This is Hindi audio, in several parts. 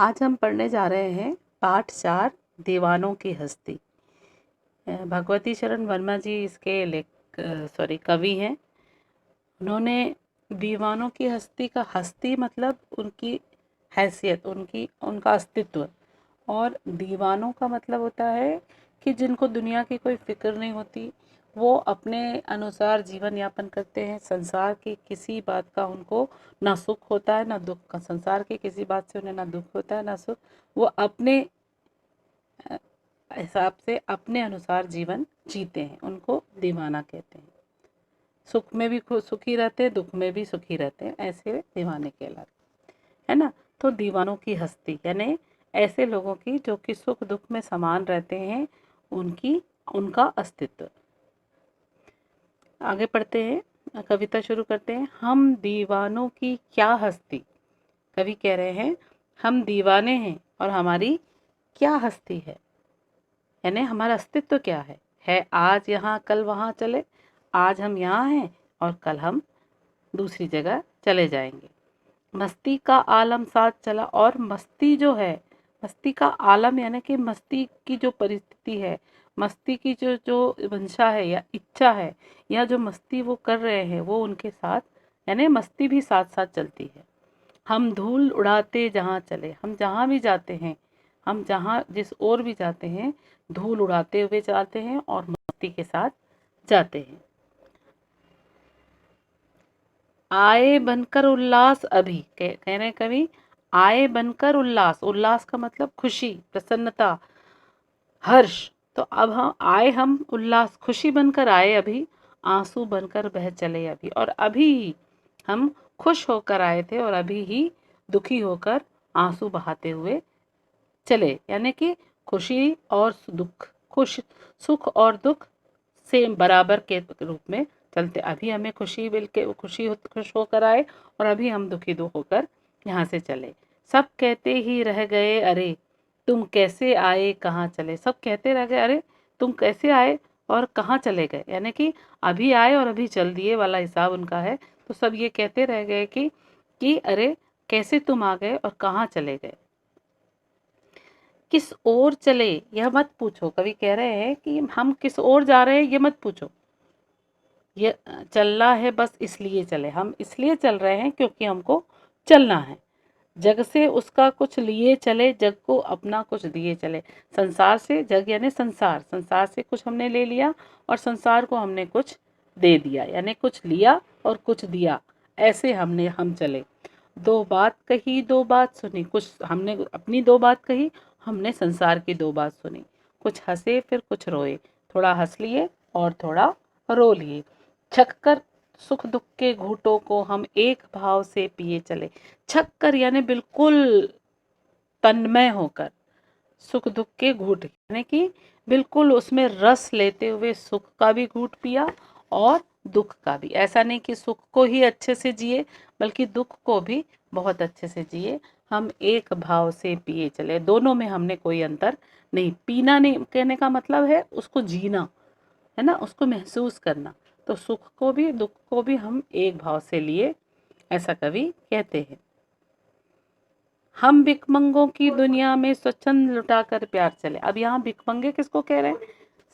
आज हम पढ़ने जा रहे हैं पाठ 4 दीवानों की हस्ती। भगवती शरण वर्मा जी इसके कवि हैं। उन्होंने दीवानों की हस्ती का हस्ती मतलब उनकी हैसियत, उनका अस्तित्व, और दीवानों का मतलब होता है कि जिनको दुनिया की कोई फिक्र नहीं होती, वो अपने अनुसार जीवन यापन करते हैं। संसार की किसी बात का उनको ना सुख होता है ना दुख का, संसार की किसी बात से उन्हें ना दुख होता है ना सुख। वो अपने हिसाब से अपने अनुसार जीवन जीते हैं, उनको दीवाना कहते हैं। सुख में भी सुखी रहते हैं, दुख में भी सुखी रहते हैं, ऐसे दीवाने कहलाते है ना। तो दीवानों की हस्ती यानी ऐसे लोगों की जो कि सुख दुख में समान रहते हैं, उनका अस्तित्व। आगे पढ़ते हैं, कविता शुरू करते हैं। हम दीवानों की क्या हस्ती। कवि कह रहे हैं हम दीवाने हैं और हमारी क्या हस्ती है, यानी हमारा अस्तित्व क्या है आज यहाँ कल वहाँ चले। आज हम यहाँ हैं और कल हम दूसरी जगह चले जाएंगे। मस्ती का आलम साथ चला, और मस्ती जो है, मस्ती का आलम यानी कि मस्ती की जो परिस्थिति है, मस्ती की जो जो मंशा है या इच्छा है, या जो मस्ती वो कर रहे हैं वो उनके साथ, यानी मस्ती भी साथ साथ चलती है। हम धूल उड़ाते जहाँ चले, हम जहाँ भी जाते हैं, हम जहाँ जिस ओर भी जाते हैं, धूल उड़ाते हुए जाते हैं और मस्ती के साथ जाते हैं। आए बनकर उल्लास अभी, कह रहे हैं कवि, आए बनकर उल्लास। उल्लास का मतलब खुशी, प्रसन्नता, हर्ष। तो अब हम उल्लास खुशी बनकर आए अभी, आंसू बनकर बह चले अभी। और अभी ही हम खुश होकर आए थे और अभी ही दुखी होकर आंसू बहाते हुए चले, यानी कि खुशी और दुख, सुख और दुख सेम बराबर के रूप में चलते। अभी हमें खुश होकर आए और अभी हम दुखी होकर यहाँ से चले। सब कहते ही रह गए अरे तुम कैसे आए कहाँ चले। सब कहते रह गए अरे तुम कैसे आए और कहाँ चले गए, यानी कि अभी आए और अभी चल दिए वाला हिसाब उनका है। तो सब ये कहते रह गए कि अरे कैसे तुम आ गए और कहाँ चले गए। किस ओर चले यह मत पूछो। कवि कह रहे हैं कि हम किस ओर जा रहे हैं ये मत पूछो, ये चलना है बस इसलिए चले। हम इसलिए चल रहे हैं क्योंकि हमको चलना है। जग से उसका कुछ लिए चले, जग को अपना कुछ दिए चले। संसार से, जग यानी संसार, संसार से कुछ हमने ले लिया और संसार को हमने कुछ दे दिया, यानी कुछ लिया और कुछ दिया, ऐसे हम चले। दो बात कही दो बात सुनी, कुछ हमने अपनी दो बात कही, हमने संसार की दो बात सुनी। कुछ हंसे फिर कुछ रोए, थोड़ा हंस लिए और थोड़ा रो लिए। छक कर सुख दुख के घूंटों को हम एक भाव से पिए चले। छक कर यानी बिल्कुल तन्मय होकर, सुख दुख के घूंट यानी कि बिल्कुल उसमें रस लेते हुए सुख का भी घूंट पिया और दुख का भी। ऐसा नहीं कि सुख को ही अच्छे से जिए, बल्कि दुख को भी बहुत अच्छे से जिए। हम एक भाव से पिए चले, दोनों में हमने कोई अंतर नहीं। पीना नहीं कहने का मतलब है उसको जीना, है ना, उसको महसूस करना। तो सुख को भी दुख को भी हम एक भाव से लिए, ऐसा कवि कहते हैं। हम भिकमंगों की दुनिया में स्वच्छंद लुटाकर प्यार चले। अब यहाँ भिकमंगे किसको कह रहे हैं?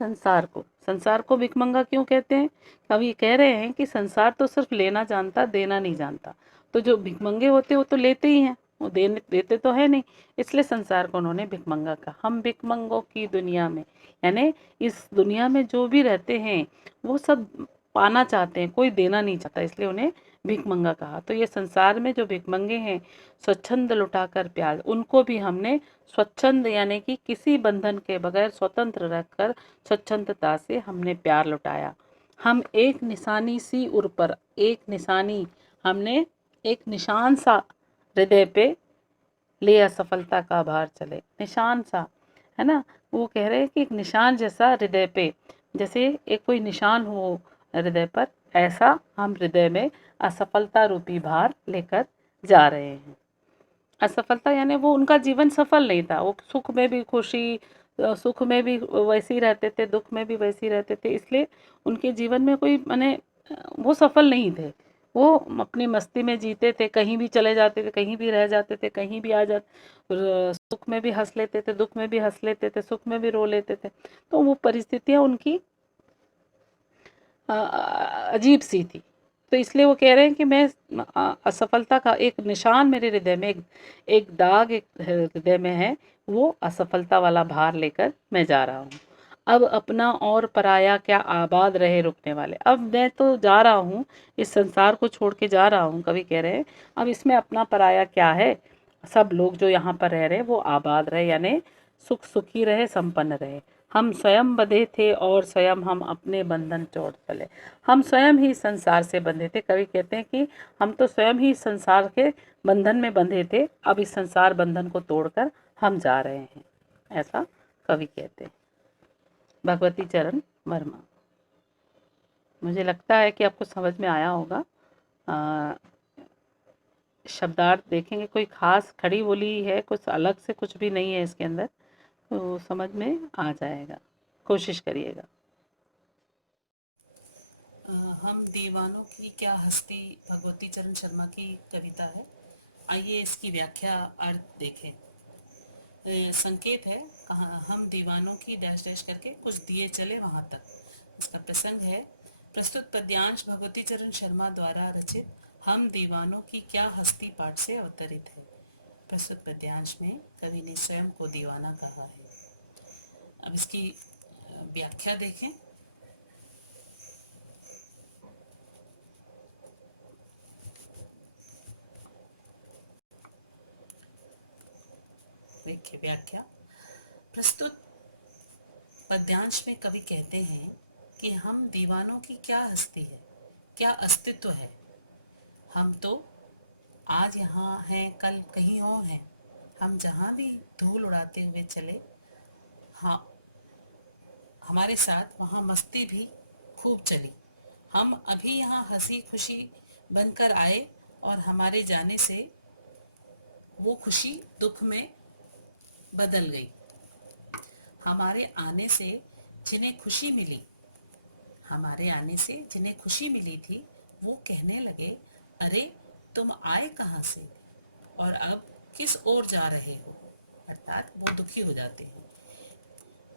संसार को। संसार को भिकमंगा क्यों कहते हैं? कवि कह रहे हैं कि संसार तो सिर्फ लेना जानता, देना नहीं जानता। तो जो भिकमंगे होते वो तो लेते ही हैं, वो देते तो है नहीं, इसलिए संसार को उन्होंने भिकमंगा कहा। हम भिकमंगों की दुनिया में, यानी इस दुनिया में जो भी रहते हैं वो सब पाना चाहते हैं, कोई देना नहीं चाहता, इसलिए उन्हें भिकमंगा कहा। तो ये संसार में जो भिकमंगे हैं, स्वच्छंद लुटाकर प्यार, उनको भी हमने स्वच्छंद यानी कि किसी बंधन के बगैर स्वतंत्र रखकर स्वच्छंदता से हमने प्यार लुटाया। हम एक निशानी सी उर पर, एक निशानी, हमने एक निशान सा हृदय पे ले असफलता का भार चले। निशान सा, है ना, वो कह रहे हैं कि एक निशान जैसा हृदय पे, जैसे एक कोई निशान हो हृदय पर, ऐसा हम हृदय में असफलता रूपी भार लेकर जा रहे हैं। असफलता यानी वो उनका जीवन सफल नहीं था, वो सुख में भी खुशी, सुख में भी वैसे ही रहते थे, दुख में भी वैसे ही रहते थे, इसलिए उनके जीवन में कोई माने वो सफल नहीं थे। वो अपनी मस्ती में जीते थे, कहीं भी चले जाते थे, कहीं भी रह जाते थे, कहीं भी आ जाते, सुख में भी हंस लेते थे, दुख में भी हंस लेते थे, सुख में भी रो लेते थे। तो वो परिस्थितियाँ उनकी अजीब सी थी। तो इसलिए वो कह रहे हैं कि मैं असफलता का एक निशान मेरे हृदय में, एक दाग एक हृदय में है, वो असफलता वाला भार लेकर मैं जा रहा हूँ। अब अपना और पराया क्या आबाद रहे रुकने वाले। अब मैं तो जा रहा हूँ, इस संसार को छोड़ के जा रहा हूँ, कवि कह रहे हैं, अब इसमें अपना पराया क्या है। सब लोग जो यहाँ पर रह रहे हैं वो आबाद रहे, यानी सुख सुखी रहे, संपन्न रहे। हम स्वयं बंधे थे और स्वयं हम अपने बंधन तोड़ चले। हम स्वयं ही संसार से बंधे थे। कवि कहते हैं कि हम तो स्वयं ही संसार के बंधन में बंधे थे, अब इस संसार बंधन को तोड़कर हम जा रहे हैं, ऐसा कवि कहते हैं। भगवती चरण वर्मा। मुझे लगता है कि आपको समझ में आया होगा। शब्दार्थ देखेंगे, कोई खास खड़ी बोली है, कुछ अलग से कुछ भी नहीं है इसके अंदर, तो समझ में आ जाएगा, कोशिश करिएगा। हम दीवानों की क्या हस्ती भगवती चरण शर्मा की कविता है। आइए इसकी व्याख्या अर्थ देखें। संकेत है, कहाँ हम दीवानों की डैश डैश करके कुछ दिए चले वहाँ तक। इसका प्रसंग है, प्रस्तुत पद्यांश भगवती चरण शर्मा द्वारा रचित हम दीवानों की क्या हस्ती पाठ से अवतरित है। प्रस्तुत पद्यांश में कवि ने स्वयं को दीवाना कहा है। अब इसकी व्याख्या देखें। देखिए व्याख्या। प्रस्तुत पद्यांश में कवि कहते हैं कि हम दीवानों की क्या हस्ती है, क्या अस्तित्व है। हम तो आज यहाँ हैं, कल कहीं और हैं। हम जहाँ भी धूल उड़ाते हुए चले, हाँ हमारे साथ वहाँ मस्ती भी खूब चली। हम अभी यहाँ हंसी खुशी बनकर आए और हमारे जाने से वो खुशी दुख में बदल गई। हमारे आने से जिन्हें खुशी मिली, हमारे आने से जिन्हें खुशी मिली थी, वो कहने लगे, अरे तुम आए कहाँ से और अब किस ओर जा रहे हो। अर्थात वो दुखी हो जाते हैं।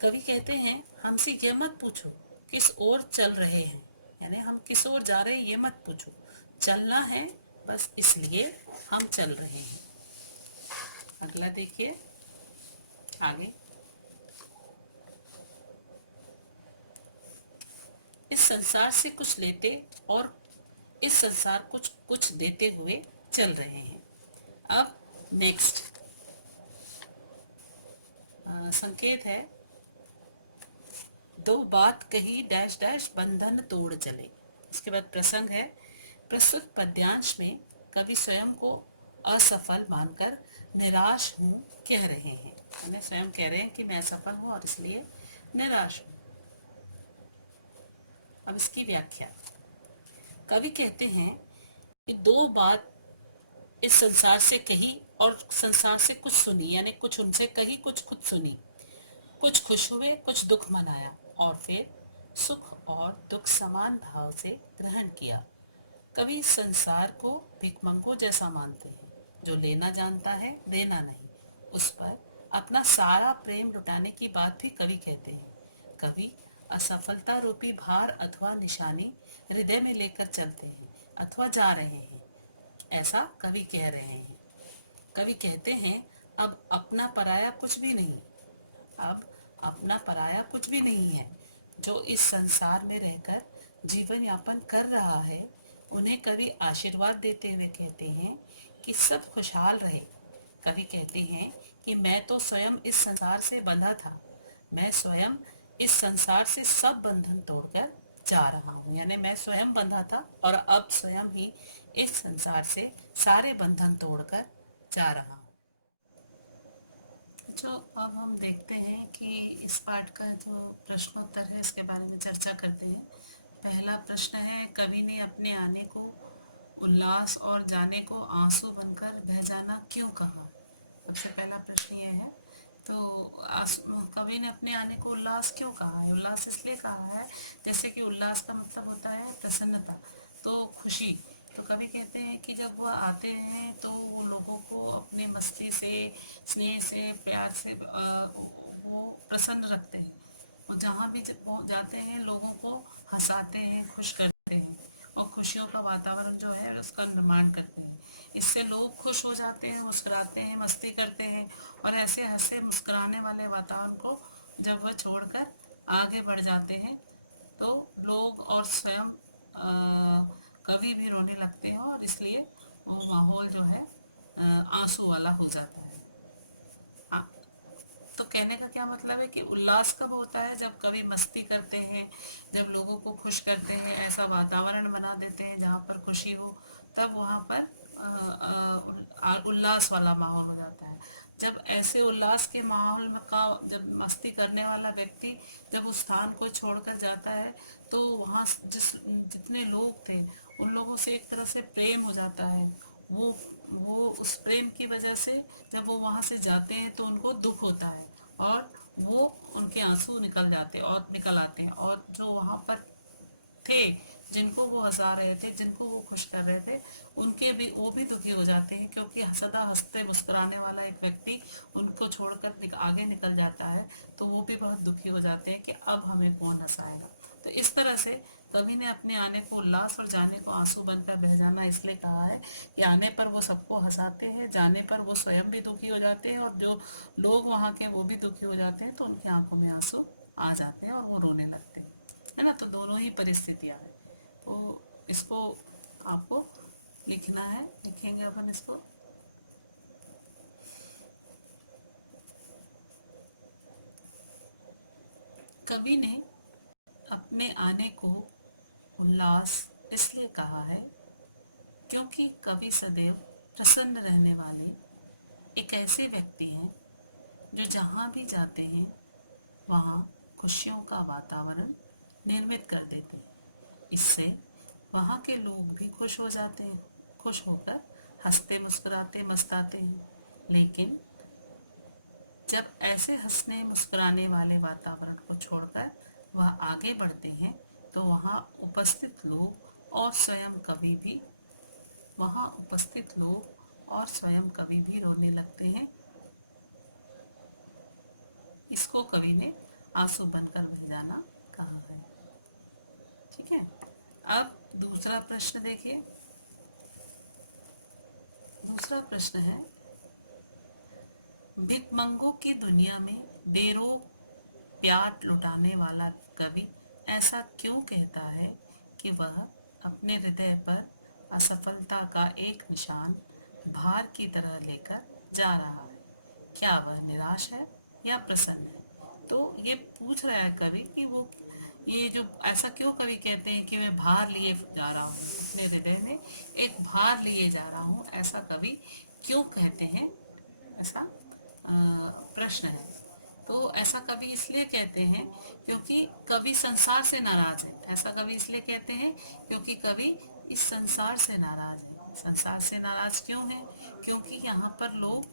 कवि कहते हैं, हमसे ये मत पूछो किस ओर चल रहे हैं, यानी हम किस ओर जा रहे हैं ये मत पूछो, चलना है बस इसलिए हम चल रहे हैं। अगला देखिए आगे। इस संसार से कुछ लेते और इस संसार कुछ कुछ देते हुए चल रहे हैं। अब नेक्स्ट संकेत है, दो बात कही डैश डैश बंधन तोड़ चले। इसके बाद प्रसंग है, प्रस्तुत पद्यांश में कवि स्वयं को असफल मानकर निराश हूँ कह रहे हैं। यानी स्वयं कह रहे हैं कि मैं असफल हूँ और इसलिए निराश हूँ। अब इसकी व्याख्या। कवि कहते हैं कि दो बात इस संसार से कही और संसार से कुछ सुनी, यानी कुछ उनसे कही कुछ खुद सुनी। कुछ खुश हुए कुछ दुख मनाया और फिर सुख और दुख समान भाव से ग्रहण किया। कवि संसार को भिखमंगों जैसा मानते हैं, जो लेना जानता है देना नहीं। उस पर अपना सारा प्रेम लुटाने की बात भी कवि कहते हैं। कवि असफलता रूपी भार अथवा निशानी हृदय में लेकर चलते हैं अथवा जा रहे हैं, ऐसा कवि कह रहे हैं। कवि कहते हैं, अब अपना पराया कुछ भी नहीं, अब अपना पराया कुछ भी नहीं है। जो इस संसार में रहकर जीवन यापन कर रहा है, उन्हें कवि आशीर्वाद देते हुए कहते हैं कि सब खुशहाल रहे। कवि कहते हैं कि मैं तो स्वयं इस संसार से बंधा था, मैं स्वयं इस संसार से सब बंधन तोड़कर जा रहा हूँ। यानी मैं स्वयं बंधा था और अब स्वयं ही इस संसार से सारे बंधन तोड़कर जा रहा हूँ। जो अब हम देखते हैं कि इस पाठ का जो प्रश्नोत्तर है इसके बारे में चर्चा करते हैं। पहला प्रश्न है, कवि ने अपने आने को उल्लास और जाने को आंसू बनकर बह जाना क्यों कहा। सबसे पहला प्रश्न ये है। तो कवि ने अपने आने को उल्लास क्यों कहा है। उल्लास इसलिए कहा है, जैसे कि उल्लास का मतलब होता है प्रसन्नता, तो खुशी। तो कवि कहते हैं कि जब वह आते हैं तो वो लोगों को अपनी मस्ती से, स्नेह से, प्यार से वो प्रसन्न रखते हैं। और जहाँ भी जब वो जाते हैं लोगों को हंसाते हैं, खुश करते हैं और खुशियों का वातावरण जो है उसका निर्माण करते हैं। इससे लोग खुश हो जाते हैं, मुस्कुराते हैं, मस्ती करते हैं और ऐसे हंसे मुस्कुराने वाले वातावरण को जब वह छोड़कर आगे बढ़ जाते हैं तो लोग और स्वयं कवि भी रोने लगते हैं और इसलिए वो माहौल जो है आंसू वाला हो जाता है। हाँ, तो कहने का क्या मतलब है कि उल्लास कब होता है? जब कवि मस्ती करते हैं, जब लोगों को खुश करते हैं, ऐसा वातावरण बना देते हैं जहाँ पर खुशी हो, तब वहाँ पर उल्लास वाला माहौल हो जाता है। जब ऐसे उल्लास के माहौल में का जब मस्ती करने वाला व्यक्ति जब उस स्थान को छोड़कर जाता है तो वहाँ जितने लोग थे उन लोगों से एक तरह से प्रेम हो जाता है। वो उस प्रेम की वजह से जब वो वहाँ से जाते हैं तो उनको दुख होता है और वो उनके आंसू निकल आते हैं और जो वहाँ पर थे, जिनको वो हंसा रहे थे, जिनको वो खुश कर रहे थे, उनके भी वो भी दुखी हो जाते हैं क्योंकि सदा हंसते मुस्कुराने वाला एक व्यक्ति उनको छोड़कर आगे निकल जाता है तो वो भी बहुत दुखी हो जाते हैं कि अब हमें कौन हंसाएगा। तो इस तरह से कवि ने अपने आने को उल्लास और जाने को आंसू बनकर बह जाना इसलिए कहा है कि आने पर वो सबको हंसाते हैं, जाने पर वो स्वयं भी दुखी हो जाते हैं और जो लोग वहाँ के वो भी दुखी हो जाते हैं तो उनकी आंखों में आंसू आ जाते हैं और वो रोने लगते हैं, है ना। तो दोनों ही परिस्थितियाँ हैं। तो इसको आपको लिखना है, लिखेंगे अपन इसको। कवि ने अपने आने को उल्लास इसलिए कहा है क्योंकि कवि सदैव प्रसन्न रहने वाले एक ऐसे व्यक्ति हैं जो जहाँ भी जाते हैं वहाँ खुशियों का वातावरण निर्मित कर देते हैं। इससे वहाँ के लोग भी खुश हो जाते हैं, खुश होकर हंसते मुस्कुराते मस्ताते हैं। लेकिन जब ऐसे हंसने मुस्कुराने वाले वातावरण को छोड़कर वह आगे बढ़ते हैं तो वहाँ उपस्थित लोग और स्वयं कवि भी रोने लगते हैं। इसको कवि ने आंसू बनकर बह जाना कहा है। ठीक है, अब दूसरा प्रश्न देखिए। दूसरा प्रश्न है, भिकमंगों की दुनिया में बेरोक प्याट लुटाने वाला कवि ऐसा क्यों कहता है कि वह अपने हृदय पर असफलता का एक निशान भार की तरह लेकर जा रहा है? क्या वह निराश है या प्रसन्न है? तो ये पूछ रहा है कवि कि वो ये जो ऐसा क्यों कवि कहते हैं कि मैं भार लिए जा रहा हूँ, अपने हृदय में एक भार लिए जा रहा हूँ, ऐसा कवि क्यों कहते हैं? ऐसा प्रश्न है। तो ऐसा कवि इसलिए कहते हैं क्योंकि कवि संसार से नाराज है। ऐसा कवि इसलिए कहते हैं क्योंकि कवि इस संसार से नाराज है। संसार से नाराज क्यों है? क्योंकि यहाँ पर लोग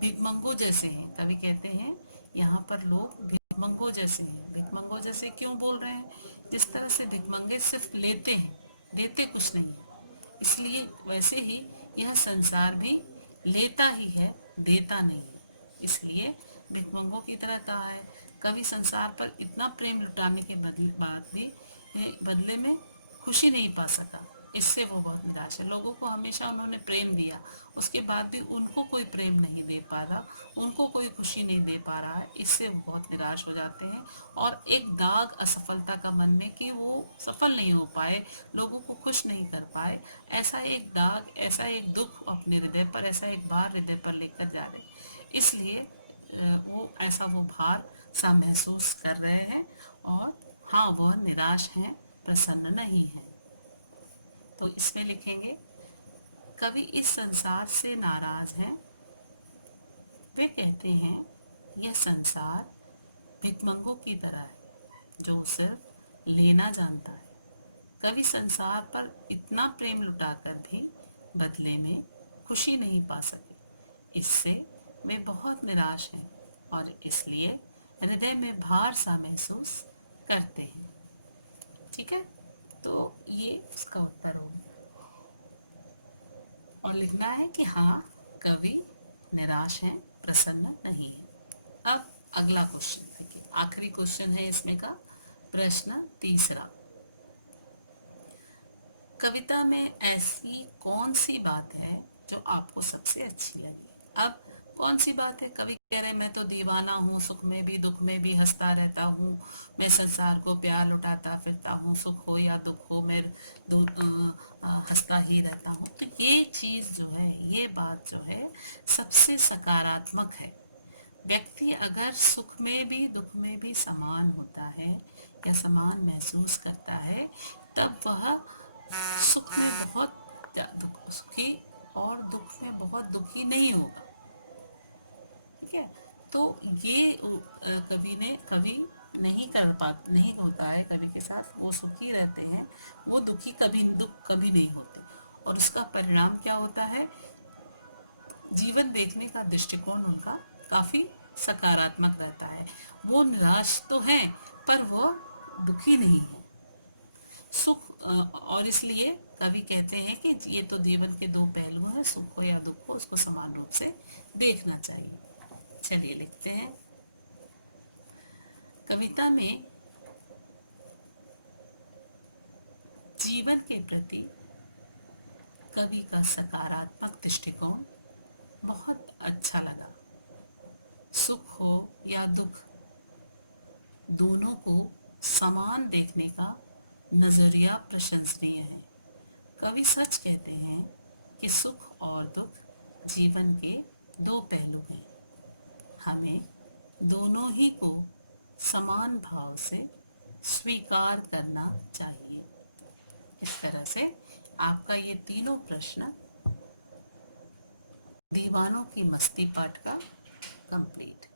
भिकमंगों जैसे हैं। कवि कहते हैं यहाँ पर लोग भिकमंगों जैसे हैं। भिकमंगों जैसे क्यों बोल रहे हैं? जिस तरह से भिकमंगे सिर्फ लेते हैं, देते कुछ नहीं है, इसलिए वैसे ही यह संसार भी लेता ही है, देता नहीं है। इसलिए भिकमंगों की तरह कहा है। कवि संसार पर इतना प्रेम लुटाने के बाद भी बदले में खुशी नहीं पा सका। इससे वो बहुत निराश है। लोगों को हमेशा उन्होंने प्रेम दिया, उसके बाद भी उनको कोई प्रेम नहीं दे पा रहा, उनको कोई खुशी नहीं दे पा रहा है। इससे वो बहुत निराश हो जाते हैं और एक दाग असफलता का मन में कि वो सफल नहीं हो पाए, लोगों को खुश नहीं कर पाए, ऐसा एक दाग, ऐसा एक दुख अपने हृदय पर, ऐसा एक भार हृदय पर लेकर जा रहे। इसलिए वो भार सा महसूस कर रहे हैं और हाँ, वह निराश हैं, प्रसन्न नहीं हैं। तो इसमें लिखेंगे, कवि इस संसार से नाराज हैं। वे कहते हैं यह संसार भिकमंगों की तरह है जो सिर्फ लेना जानता है। कवि संसार पर इतना प्रेम लुटाकर भी बदले में खुशी नहीं पा सके। इससे वे बहुत निराश हैं और इसलिए हृदय में भार सा महसूस करते हैं। ठीक है, तो ये उसका उत्तर होगा। और लिखना है कि हाँ, कवि निराश हैं, प्रसन्न नहीं है। अब अगला क्वेश्चन देखिए, आखिरी क्वेश्चन है इसमें का, प्रश्न तीसरा। कविता में ऐसी कौन सी बात है जो आपको सबसे अच्छी लगी? अब कौन सी बात है? कवि कह रहे हैं मैं तो दीवाना हूँ, सुख में भी दुख में भी हंसता रहता हूँ, मैं संसार को प्यार लुटाता फिरता हूँ, सुख हो या दुख हो मैं हंसता ही रहता हूँ। तो ये चीज़ जो है, ये बात जो है सबसे सकारात्मक है। व्यक्ति अगर सुख में भी दुख में भी समान होता है या समान महसूस करता है, तब वह सुख में बहुत सुखी और दुख में बहुत दुखी नहीं होगा। ठीक है, तो ये कवि नहीं होता है कवि के साथ, वो सुखी रहते हैं, वो दुख कभी नहीं होते। और उसका परिणाम क्या होता है? जीवन देखने का दृष्टिकोण उनका काफी सकारात्मक रहता है। वो निराश तो हैं, पर वो दुखी नहीं है। और इसलिए कवि कहते हैं कि ये तो जीवन के दो पहलू हैं, सुख हो या दुख हो, उसको समान रूप से देखना चाहिए। चलिए लिखते हैं। कविता में जीवन के प्रति कवि का सकारात्मक दृष्टिकोण बहुत अच्छा लगा। सुख हो या दुख, दोनों को समान देखने का नजरिया प्रशंसनीय है। कवि सच कहते हैं कि सुख और दुख जीवन के दो पहलू हैं। हमें दोनों ही को समान भाव से स्वीकार करना चाहिए। इस तरह से आपका ये तीनों प्रश्न दीवानों की मस्ती पाठ का कंप्लीट।